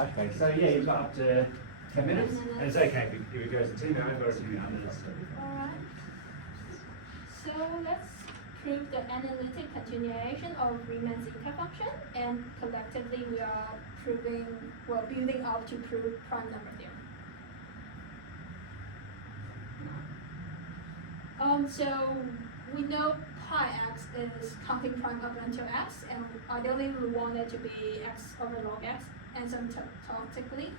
Okay, so yeah, you've got up to 10 minutes. And it's okay if it goes to 2 now, or 2 minutes. Alright. So let's prove the analytic continuation of Riemann zeta function, and collectively we are proving, well, building up to prove prime number theorem. So we know pi x is counting prime up until x, and ideally we want it to be x over log x asymptotically.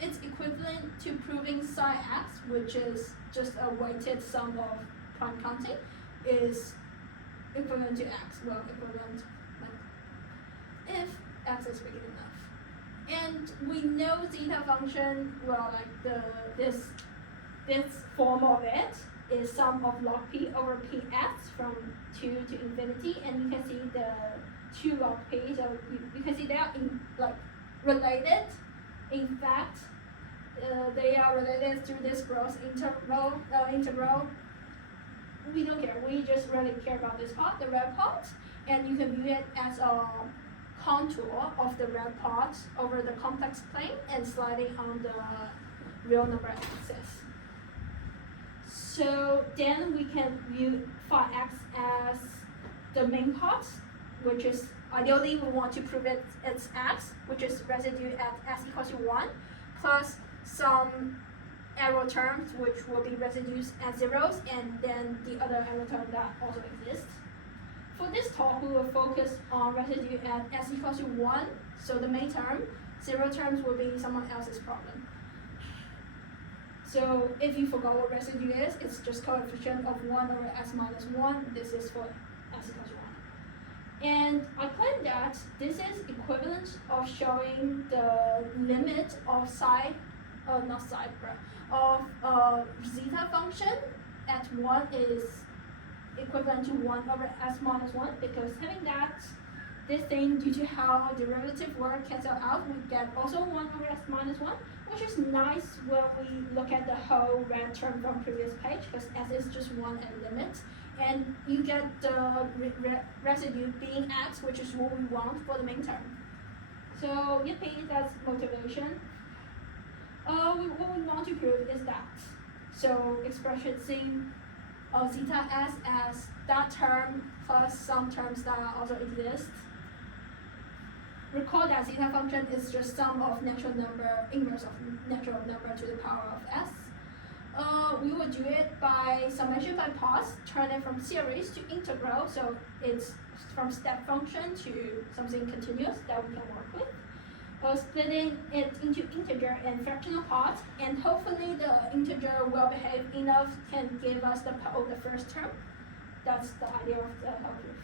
It's equivalent to proving psi x, which is just a weighted sum of prime counting, is equivalent to x. Well, equivalent like, if x is big enough. And we know zeta function, well, like this form of it is sum of log p over px from 2 to infinity, and you can see the 2 log p, so you can see they are related. In fact, they are related through this gross integral. We don't care, we just really care about this part, the red part, and you can view it as a contour of the red part over the complex plane and sliding on the real number axis. So then we can view phi x as the main part, which is ideally we want to prove it's x, which is residue at s equals to 1, plus some arrow terms which will be residues at zeros, and then the other arrow term that also exists. For this talk, we will focus on residue at s equals to 1, so the main term. 0 terms will be someone else's problem. So if you forgot what residue is, it's just coefficient of 1 over s minus 1. This is for s equals to 1. And I claim that this is equivalent of showing the limit of of zeta function at 1 is equivalent to 1 over s minus 1, because having this thing, due to how derivative work cancel out, we get also 1 over s minus 1, which is nice when we look at the whole red term from previous page, because s is just 1 at limit, and you get the residue being x, which is what we want for the main term. So yippee, that's motivation. What we want to prove is that. So expressing zeta s as that term plus some terms that also exist. Recall that zeta function is just sum of natural number, inverse of natural number to the power of s. We will do it by summation by parts, turn it from series to integral, so it's from step function to something continuous that we can work with. Splitting it into integer and fractional parts, and hopefully the integer well behaved enough can give us the first term. That's the idea of the proof.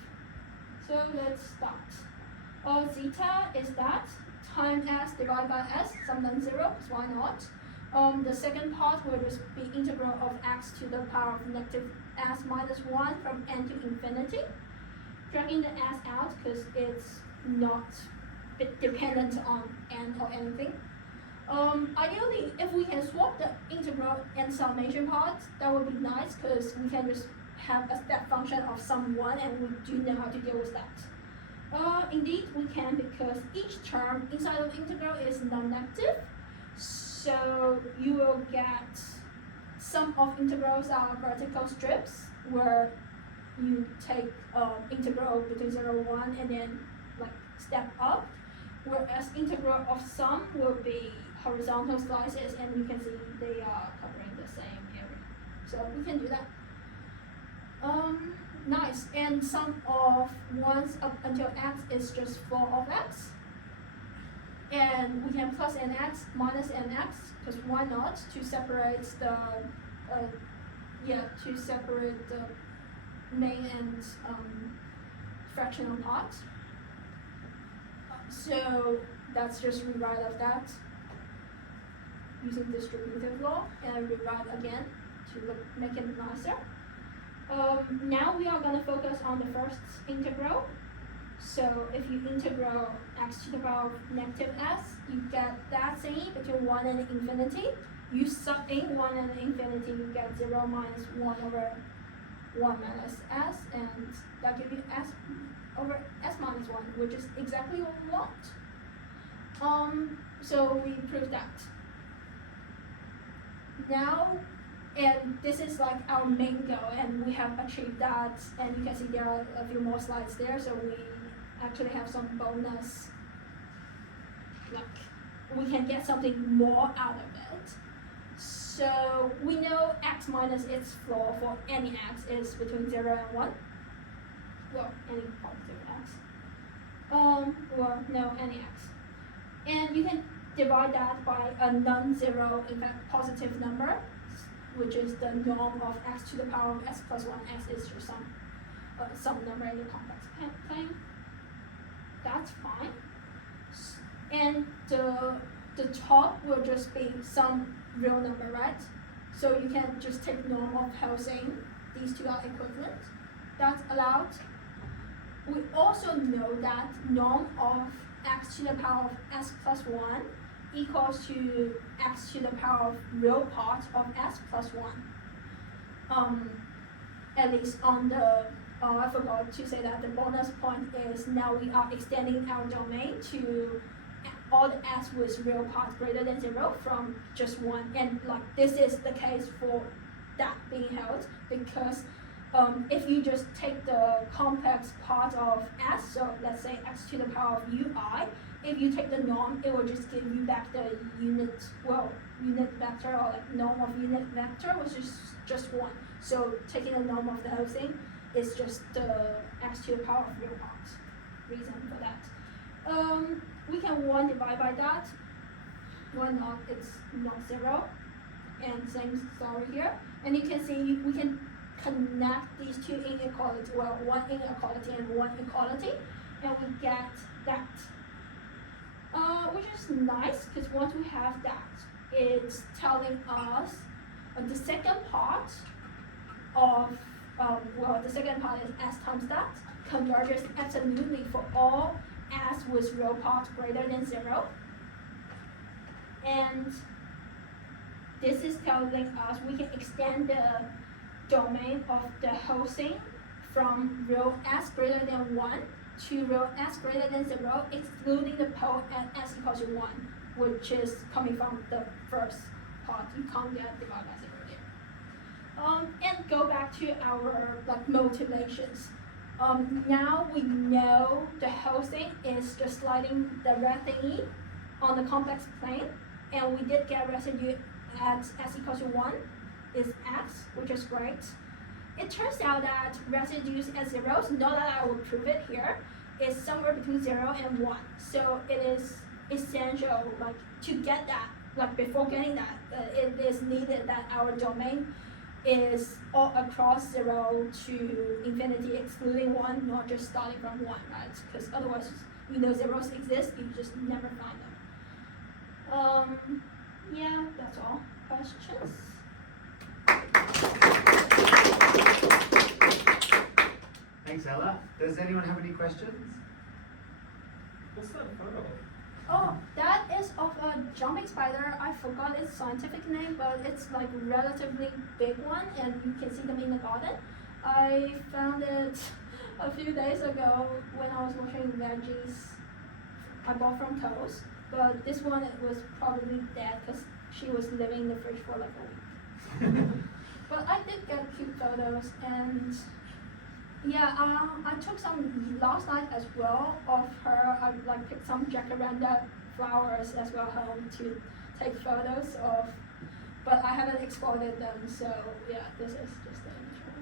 So let's start. Zeta is that times s divided by s, sometimes 0, because why not? The second part will just be integral of x to the power of negative s minus 1 from n to infinity. Dragging the s out because it's not dependent on n or anything. Ideally, if we can swap the integral and summation part, that would be nice, because we can just have a step function of sum 1, and we do know how to deal with that. Indeed, we can, because each term inside of the integral is non-negative, so you will get sum of integrals are vertical strips, where you take integral between 0 and 1 and then step up, whereas integral of sum will be horizontal slices, and you can see they are covering the same area. So we can do that. Nice, and sum of 1s up until x is just 4 of x. And we can plus nx minus nx, because why not, to separate the main and fractional parts. So that's just rewrite of that using distributive law, and rewrite again to make it nicer. Now we are going to focus on the first integral. So if you integral x to the power of negative s, you get that thing between 1 and infinity. You sub in 1 and infinity, you get 0 minus 1 over 1 minus s, and that gives you s over s minus 1, which is exactly what we want. So we prove that. Now, and this is like our main goal, and we have achieved that. And you can see there are a few more slides there, so we actually have some bonus. Like, we can get something more out of it. So we know x minus its floor for any x is between 0 and 1. Well, any positive x. Well, no, any x. And you can divide that by a non-zero, in fact, positive number, which is the norm of x to the power of s plus 1. X is just some number in the complex plane. That's fine. And the top will just be some real number, right? So you can just take norm of housing. These two are equivalent. That's allowed. We also know that norm of x to the power of s plus 1 equals to x to the power of real part of s plus 1. At least on the, I forgot to say that the bonus point is now we are extending our domain to all the s with real parts greater than 0 from just 1. And like this is the case for that being held because if you just take the complex part of s, so let's say x to the power of ui, if you take the norm, it will just give you back the unit vector or like norm of unit vector, which is just 1. So taking the norm of the whole thing is just the x to the power of real parts. Reason for that. We can 1 divide by that. Why not? It's not 0. And same story here. And you can see we can connect these two inequalities, well, one inequality and one equality, and we get that. Which is nice because once we have that, it's telling us the second part of, the second part is s times that converges absolutely for all s with real part greater than 0. And this is telling us we can extend the domain of the whole thing from real s greater than 1 to real s greater than 0, excluding the pole at s equals to 1, which is coming from the first part. You can't get divided by 0 there. And go back to our like motivations. Now we know the whole thing is just sliding the red thingy on the complex plane, and we did get residue at s equals to 1 is x, which is great. It turns out that residues at zeros, not that I will prove it here, is somewhere between 0 and 1. So it is essential, like, to get that, like, before getting that, it is needed that our domain is all across 0 to infinity, excluding 1, not just starting from 1, right? Because otherwise, you know zeros exist, you just never find them. Yeah, that's all. Questions? Thanks, Ella. Does anyone have any questions? What's that photo? Oh, that is of a jumping spider. I forgot its scientific name, but it's like relatively big one, and you can see them in the garden. I found it a few days ago when I was washing veggies. I bought from Toast, but this one it was probably dead because she was living in the fridge for like a week. But I did get cute photos, and yeah, I took some last night as well of her. I like picked some jacaranda flowers as well home to take photos of, but I haven't exported them, so yeah, this is just the initial.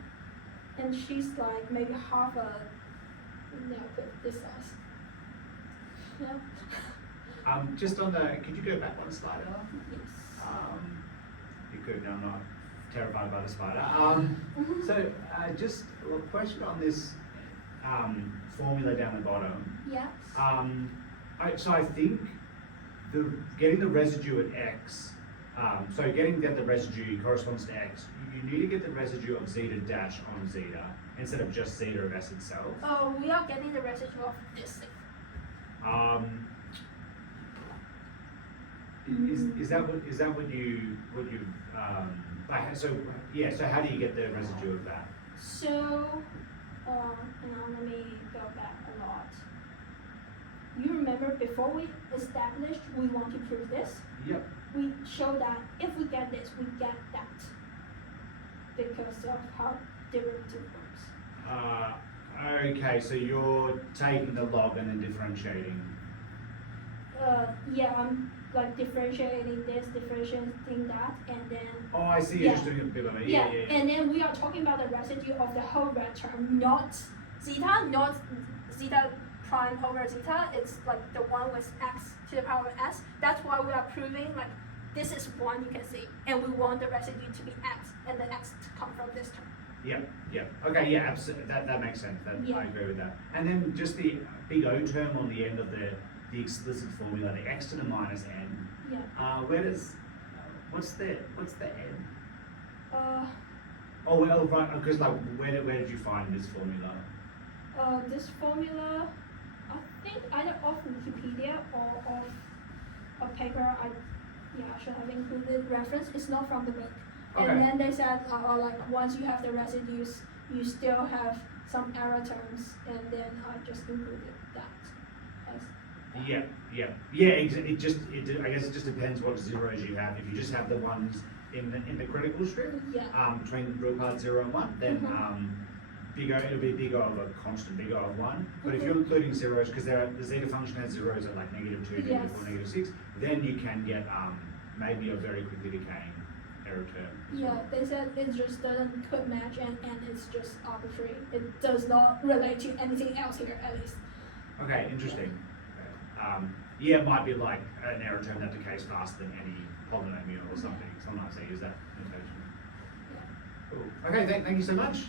And she's like maybe half a, this size. Yeah. Just on the, could you go back one slide, Ella? Yes. You could. I'm not terrified by the spider. So just a question on this formula down the bottom. Yes. So I think getting the residue at x, so getting that the residue corresponds to x, you need to get the residue of zeta dash on zeta instead of just zeta of s itself. Oh, we are getting the residue of this thing. Is that what you so yeah, so how do you get the residue of that? So, hang on, let me go back a lot. you remember before we established we want to prove this, Yep. we show that if we get this, we get that because of how derivative works. Okay, so you're taking the log and then differentiating. Yeah, I'm like differentiating this, differentiating that, and then Oh, I see. You're just doing a bit of it. Yeah. and then we are talking about the residue of the whole red term, not zeta, not zeta prime over zeta. It's like the one with x to the power of s. That's why we are proving like this is one, you can see, and we want the residue to be x, and the x to come from this term. Yep. Okay, yeah, absolutely. That makes sense. Yeah. I agree with that. And then just the big O term on the end of the explicit formula, the x to the minus n. Yeah. What's the n? Uh, Well, right, because like, where did you find this formula? This formula, I think either off Wikipedia or off a paper I should have included reference. It's not from the book. Okay. And then they said, like once you have the residues, you still have some error terms, and then I just included that. As Yeah. I guess it just depends what zeros you have. If you just have the ones in the critical strip, Yeah. between real part 0 and 1, then big O, it'll be big O of a constant, big O of 1. But if you're including zeros, because the zeta function has zeros at like -2, Yes. -4, -6, then you can get maybe a very quickly decaying error term. Yeah, they said it just doesn't quite match, and it's just arbitrary. It does not relate to anything else here, at least. Okay, interesting. Yeah, it might be like an error term that decays faster than any polynomial or something. Sometimes they use that notation. Yeah. Cool. Okay, thank you so much.